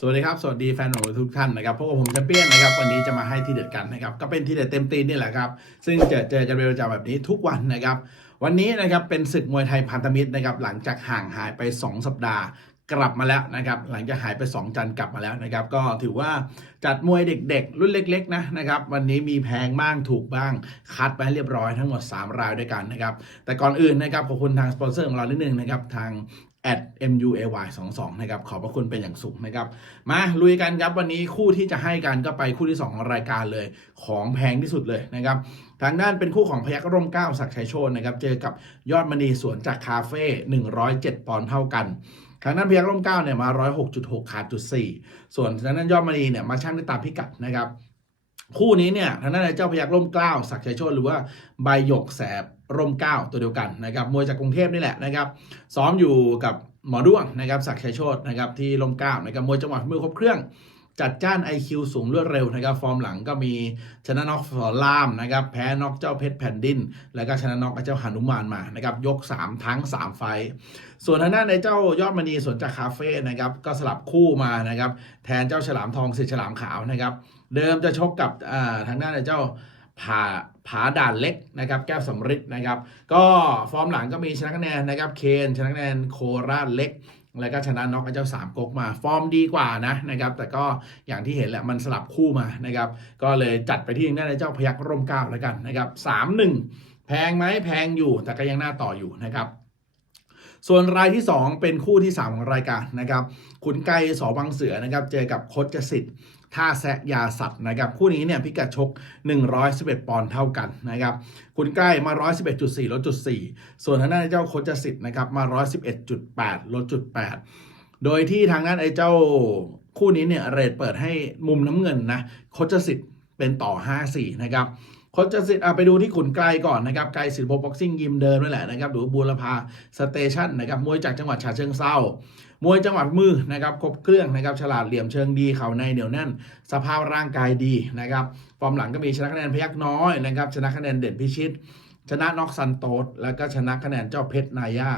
สวัสดีครับ สวัสดีแฟนหนูทุกท่านนะครับพวกผมแชมเปี้ยนนะครับ วันนี้จะมาให้ที่เด็ดกันนะครับ ก็เป็นที่เด็ดเต็มตีนนี่แหละครับ ซึ่งเจอเจอกันเป็นประจำแบบนี้ทุกวันนะครับ วันนี้นะครับเป็นศึกมวยไทยพันธมิตรนะครับ หลังจากห่างหายไป 2 สัปดาห์ กลับมาแล้วนะครับหลังจากหายไป 2 จันทร์กลับมาแล้วนะครับ ก็ถือว่าจัดมวยเด็กๆ รุ่นเล็ก ๆ นะนะครับ วันนี้มีแพงบ้างถูกบ้าง คัดไปเรียบร้อยทั้งหมด 3 รายด้วยกันนะครับ แต่ก่อนอื่นนะครับขอบคุณทางสปอนเซอร์ของเรานิดนึงนะครับทาง at muay 22 นะครับ ขอบพระคุณเป็นอย่างสูงนะครับ มาลุยกันครับวันนี้คู่ที่จะให้กันก็ไปคู่ที่ 2 ของรายการเลย ของแพงที่สุดเลยนะครับ ทางด้านเป็นคู่ของพยักร่มเก้าศักดิ์ชัยโชนนะครับ เจอกับยอดมณีสวนจากคาเฟ่107 ปอนด์เท่ากัน ทางด้านพยักร่มเก้าเนี่ยมา 106.6 ขาดจุด4ส่วนทางด้านยอดมณีเนี่ยมาชั่งได้ตามพิกัดนะครับคู่นี้เนี่ยทางด้านเจ้าพยักร่มเกล้าศักชัยโชนหรือว่าใบหยกแสบร่มเกล้าตัวเดียวกันนะครับมวยจากกรุงเทพนี่แหละนะครับ ซ้อมอยู่กับหมอด้วงนะครับศักชัยโชตนะครับที่ร่มเกล้านะครับมวยจังหวัดมือครบเครื่อง จัดจ้าน IQ สูงรวดเร็วนะครับ ฟอร์มหลังก็มีชนะน็อกสอนรามนะครับ แพ้น็อกเจ้าเพชรแผ่นดิน แล้วก็ชนะน็อกเจ้าหานุมานมานะครับ ยก 3 ทั้ง 3 ไฟ ส่วนทางด้านในเจ้ายอดมณีสวนจากคาเฟ่นะครับ ก็สลับคู่มานะครับ แทนเจ้าฉลามทองสิฉลามขาวนะครับ เดิมจะชกกับทางด้านในเจ้าผาผาด่านเล็กนะครับ แก้วสำริดนะครับ ก็ฟอร์มหลังก็มีชนะคะแนนนะครับ เคนชนะคะแนนโคราชเล็ก แล้วก็ชนะน็อกไอ้เจ้าสามก๊กมา ฟอร์มดีกว่านะนะครับ แต่ก็อย่างที่เห็นแหละมันสลับคู่มานะครับ ก็เลยจัดไปที่ทางด้านไอ้เจ้าพยักร่มเก้าแล้วกันนะครับสามหนึ่งแพงไหมแพงอยู่แต่ก็ยังน่าต่ออยู่นะครับ ส่วนรายที่ 2 เป็นคู่ที่ 3 ของรายการนะครับขุนไกสอบังเสือนะครับเจอกับโคชสิทธิ์ท่าแซะยาสัตว์นะครับคู่นี้เนี่ยพิกัดชก 111 ปอนด์เท่ากันนะครับคุณใกล้มา 111.4 ลดจุด 4 ส่วนทางด้านไอ้เจ้าโคชสิทธิ์นะครับมา 111.8 ลดจุด 8 โดยที่ทางด้านไอ้เจ้าคู่นี้เนี่ยเรทเปิดให้มุมน้ำเงินนะโคชสิทธิ์ เป็นต่อ 5-4 นะครับโคชสิทธิ์อะไปดูที่ขุนไกลก่อนนะครับไกลสิทธิ์บ็อกซิ่งยิมเดิมนั่นแหละนะครับหรือบูรพาสเตชันนะครับมวยจากจังหวัดฉะเชิงเซามวยจังหวัดมือนะครับครบเครื่องนะครับฉลาดเหลี่ยมเชิงดีเข่าในเหนียวแน่น สภาพร่างกายดีนะครับฟอร์มหลังก็มีชนะคะแนนพยักน้อยนะครับชนะคะแนนเด่นพิชิต ชนะน็อกซันโตสแล้วก็ชนะคะแนนเจ้าเพชรนายา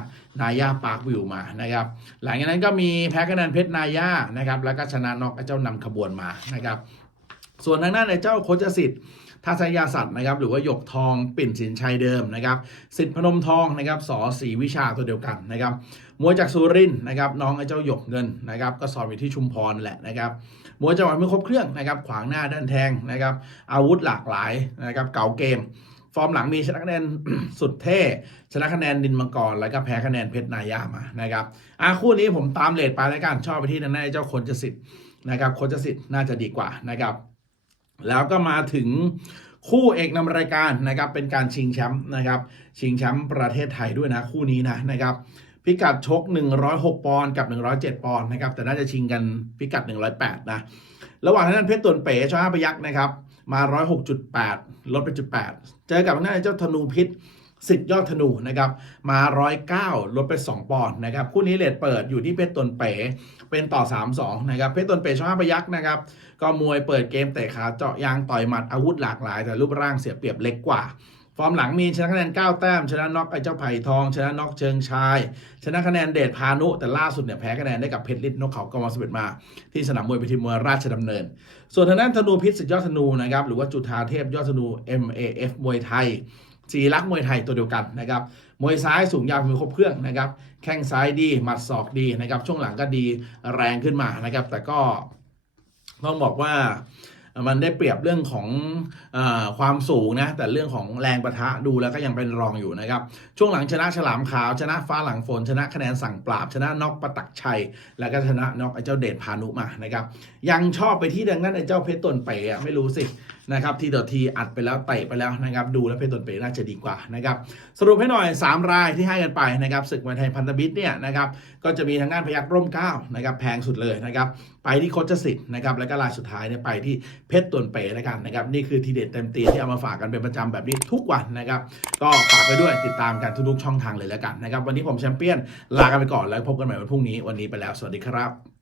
นายาปาร์ควิวมานะครับหลังจากนั้นก็มีแพ้คะแนนเพชรนายานะครับแล้วก็ชนะน็อกเจ้านำขบวนมานะครับ ส่วนทางด้านในเจ้าโคชสิทธิ์ทัศยาสัตว์นะครับหรือว่าหยกทองปิ่นสินชัยเดิมนะครับสิทธิพนมทองนะครับสอสีวิชาตัวเดียวกันนะครับมวยจากสุรินนะครับน้องไอ้เจ้าหยกเงินนะครับก็สอบอยู่ที่ชุมพรแหละนะครับมวยจังหวะมือครบเครื่องนะครับขวางหน้าด้านแทงนะครับอาวุธหลากหลายนะครับเก่าเกม ฟอร์มหลังมีชนะคะแนนสุดเท่ ชนะคะแนนดินมังกร แล้วก็แพ้คะแนนเพชรนายามานะครับอะคู่นี้ผมตามเลทไปแล้วกันชอบไปที่นั่นไอ้เจ้าคนจสิทธิ์นะครับคนจสิทธิ์น่าจะดีกว่านะครับ แล้วก็มาถึงคู่เอกนำรายการนะครับเป็นการชิงแชมป์นะครับชิงแชมป์ประเทศไทยด้วยนะคู่นี้นะนะครับพิกัดชก 106 ปอนด์กับ 107 ปอนด์นะครับแต่น่าจะชิงกันพิกัด 108 นะระหว่างนั้นเพชรตวนเป๋ชอห้าพยักนะครับมา 106.8 ลดไปจุด8เจอกับทางด้านเจ้าธนูพิษ สิทธิ์ยอดธนูนะครับมา109ลดไป 2 ปอนด์นะครับคู่นี้เลทเปิดอยู่ที่เพชรตนเป๋เป็นต่อ 3-2นะครับเพชรตนเป๋ชอห้าพยักนะครับก็มวยเปิดเกมเตะขาเจาะยางต่อยหมัดอาวุธหลากหลาย แต่รูปร่างเสียเปรียบเล็กกว่า ฟอร์มหลังมีชนะคะแนน 9 แต้ม ชนะน็อกไอ้เจ้าไผ่ทอง ชนะน็อกเชิงชาย ชนะคะแนนเดชพานุ แต่ล่าสุดเนี่ยแพ้คะแนนได้กับเพชรฤทธิ์นกเขากมสเบ็ดมา ที่สนามมวยพิธีมวยราชดำเนิน ส่วนทางด้านธนูพิษสิทธิยอดธนูนะครับหรือว่าจุธาเทพยอดธนู MAF มวยไทย สีรักษ์มวยไทยตัวเดียวกันนะครับมวยซ้ายสูงยาวมือครบเครื่องนะครับแข้งซ้ายดีหมัดศอกดีนะครับช่วงหลังก็ดีแรงขึ้นมานะครับ แต่ก็ต้องบอกว่ามันได้เปรียบเรื่องของอความสูงนะแต่เรื่องของแรงประทะดูแล้วก็ยังเป็นรองอยู่นะครับ ช่วงหลังชนะฉลามขาวชนะฟ้าหลังฝนชนะคะแนนสั่งปราบ ชนะน็อกประตักชัย แล้วก็ชนะน็อกไอ้เจ้าเดชพานุมานะครับ ยังชอบไปที่ดังนั้นไอ้เจ้าเพชรตนเป๋อไม่รู้สิ นะครับทีต่อทีอัดไปแล้วเตะไปแล้วนะครับดูแล้วเพชรตนเปน่าจะดีกว่านะครับสรุปให้หน่อย 3 รายที่ให้กันไปนะครับศึกมวยไทยพันธมิตรเนี่ยนะครับก็จะมีทางด้านพยักร่มเก้านะครับแพงสุดเลยนะครับไปที่โคชสิทธิ์นะครับแล้วก็รายสุดท้ายเนี่ยไปที่เพชรตนเป๋แล้วกันนะครับนี่คือทีเด็ดเต็มตีที่เอามาฝากกันเป็นประจำแบบนี้ทุกวันนะครับก็ฝากไปด้วยติดตามกันทุกๆช่องทางเลยแล้วกันนะครับวันนี้ผมแชมเปี้ยนลากันไปก่อนแล้วพบกันใหม่วันพรุ่งนี้วันนี้ไปแล้วสวัสดีครับ